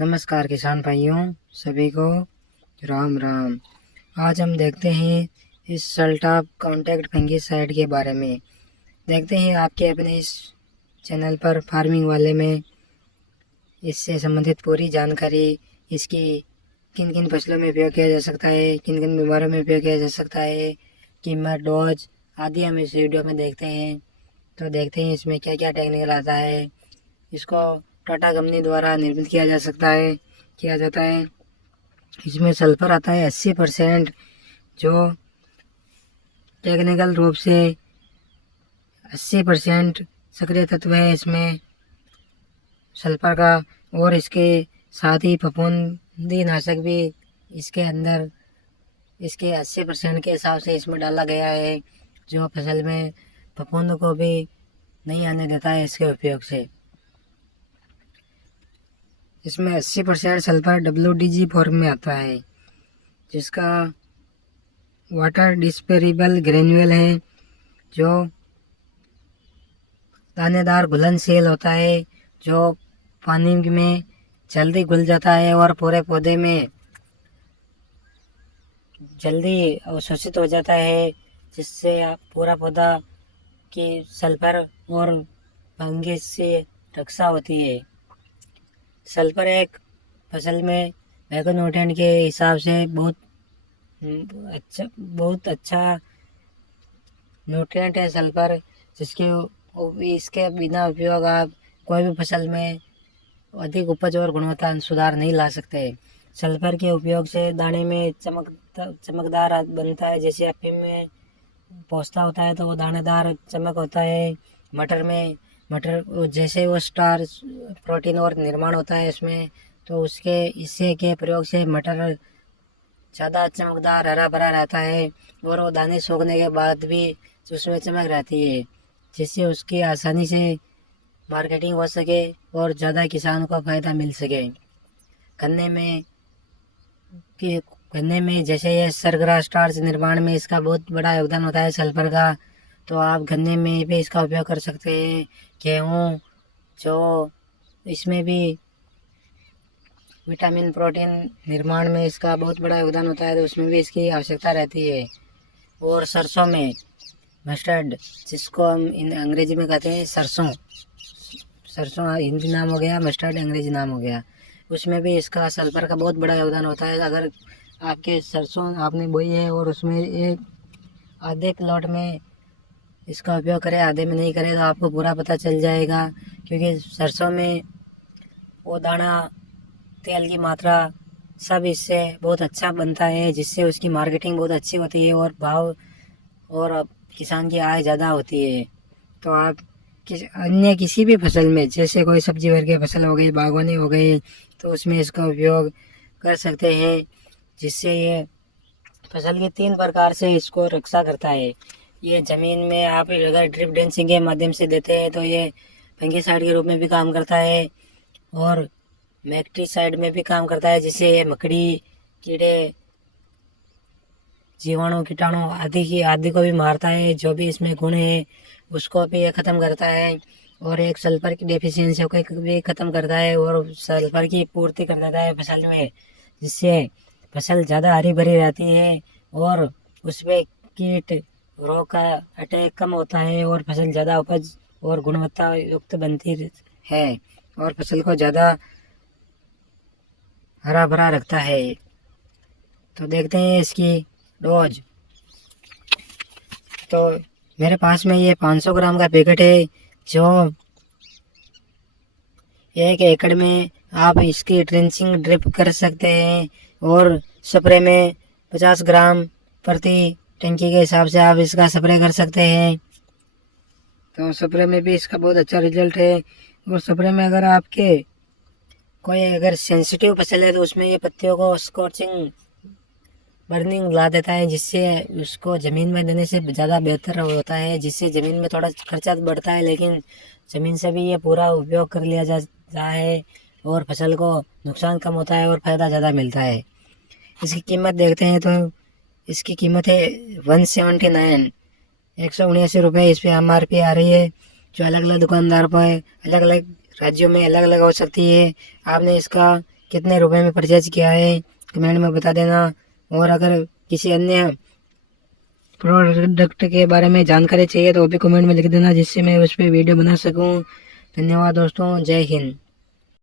नमस्कार किसान भाइयों, सभी को राम राम। आज हम देखते हैं इस सल्टाप कॉन्टैक्ट फंगिसाइड के बारे में। देखते हैं आपके अपने इस चैनल पर फार्मिंग वाले में इससे संबंधित पूरी जानकारी, इसकी किन किन फसलों में उपयोग किया जा सकता है, किन किन बीमारियों में उपयोग किया जा सकता है, कीमत, डोज आदि हम इस वीडियो में देखते हैं। तो देखते हैं इसमें क्या क्या टेक्निकल आता है। इसको टाटा कंपनी द्वारा निर्मित किया जाता है। इसमें सल्फर आता है 80%, जो टेक्निकल रूप से 80% सक्रिय तत्व है इसमें सल्फर का। और इसके साथ ही फफूंदी नाशक भी इसके अंदर इसके 80% के हिसाब से इसमें डाला गया है, जो फसल में फफूंद को भी नहीं आने देता है इसके उपयोग से। इसमें 80% सल्फर WDG फॉर्म में आता है, जिसका वाटर डिस्पेरेबल ग्रेन्यूल है, जो दानेदार घुलनशील होता है, जो पानी में जल्दी घुल जाता है और पूरे पौधे में जल्दी अवशोषित हो जाता है, जिससे पूरा पौधा की सल्फर और फंगस से रक्षा होती है। सल्फर एक फसल में मैक्रोन्यूट्रिएंट के हिसाब से बहुत अच्छा न्यूट्रिएंट है सल्फर, इसके बिना उपयोग आप कोई भी फसल में अधिक उपज और गुणवत्ता सुधार नहीं ला सकते। सल्फर के उपयोग से दाने में चमकदार बनता है। जैसे अफीम में पोस्ता होता है तो वो दानेदार चमक होता है। मटर जैसे वो स्टार्च प्रोटीन और निर्माण होता है इसमें, तो इससे के प्रयोग से मटर ज़्यादा चमकदार हरा भरा रहता है और वो दाने सूखने के बाद भी उसमें चमक रहती है, जिससे उसकी आसानी से मार्केटिंग हो सके और ज़्यादा किसान को फ़ायदा मिल सके। गन्ने में जैसे ये सरगरा स्टार्च निर्माण में इसका बहुत बड़ा योगदान होता है सल्फर का, तो आप गन्ने में भी इसका उपयोग कर सकते हैं। गेहूँ, जो इसमें भी विटामिन प्रोटीन निर्माण में इसका बहुत बड़ा योगदान होता है, तो उसमें भी इसकी आवश्यकता रहती है। और सरसों में मस्टर्ड, जिसको हम अंग्रेजी में कहते हैं सरसों हिंदी नाम हो गया, मस्टर्ड अंग्रेजी नाम हो गया, उसमें भी इसका सल्फर का बहुत बड़ा योगदान होता है। अगर आपके सरसों आपने बोई है और उसमें एक आधे प्लॉट में इसका उपयोग करें, आधे में नहीं करें, तो आपको पूरा पता चल जाएगा, क्योंकि सरसों में वो दाना तेल की मात्रा सब इससे बहुत अच्छा बनता है, जिससे उसकी मार्केटिंग बहुत अच्छी होती है और भाव और किसान की आय ज़्यादा होती है। तो आप अन्य किसी भी फसल में, जैसे कोई सब्जी वर्ग की फसल हो गई, बागवानी हो गई, तो उसमें इसका उपयोग कर सकते हैं, जिससे ये फसल की 3 प्रकार से इसको रक्षा करता है। ये ज़मीन में आप अगर ड्रिप ड्रेंचिंग के माध्यम से देते हैं तो ये फंगिसाइड के रूप में भी काम करता है और मैक्टीसाइड में भी काम करता है, जिससे ये मकड़ी, कीड़े, जीवाणु, कीटाणु आदि को भी मारता है। जो भी इसमें गुण है उसको भी ये ख़त्म करता है और एक सल्फर की डेफिशिएंसी को भी ख़त्म करता है और सल्फर की पूर्ति कर देता है फसल में, जिससे फसल ज़्यादा हरी भरी रहती है और उसमें कीट रोग का अटैक कम होता है और फसल ज़्यादा उपज और गुणवत्ता युक्त बनती है और फसल को ज़्यादा हरा भरा रखता है। तो देखते हैं इसकी डोज। तो मेरे पास में ये 500 ग्राम का पैकेट है, जो 1 एकड़ में आप इसकी ड्रेंचिंग ड्रिप कर सकते हैं और स्प्रे में 50 ग्राम प्रति टंकी के हिसाब से आप इसका स्प्रे कर सकते हैं। तो स्प्रे में भी इसका बहुत अच्छा रिजल्ट है। और स्प्रे में अगर आपके अगर सेंसिटिव फसल है तो उसमें ये पत्तियों को स्कॉचिंग बर्निंग ला देता है, जिससे उसको ज़मीन में देने से ज़्यादा बेहतर होता है, जिससे ज़मीन में थोड़ा खर्चा बढ़ता है, लेकिन ज़मीन से भी ये पूरा उपयोग कर लिया जाता है और फसल को नुकसान कम होता है और फ़ायदा ज़्यादा मिलता है। इसकी कीमत देखते हैं तो इसकी कीमत है 179 179 रुपये इस पर MRP आ रही है, जो अलग अलग दुकानदार पर अलग अलग राज्यों में अलग अलग हो सकती है। आपने इसका कितने रुपए में परचेज किया है कमेंट में बता देना। और अगर किसी अन्य प्रोडक्ट के बारे में जानकारी चाहिए तो वो भी कमेंट में लिख देना, जिससे मैं उस पर वीडियो बना सकूं। धन्यवाद दोस्तों, जय हिंद।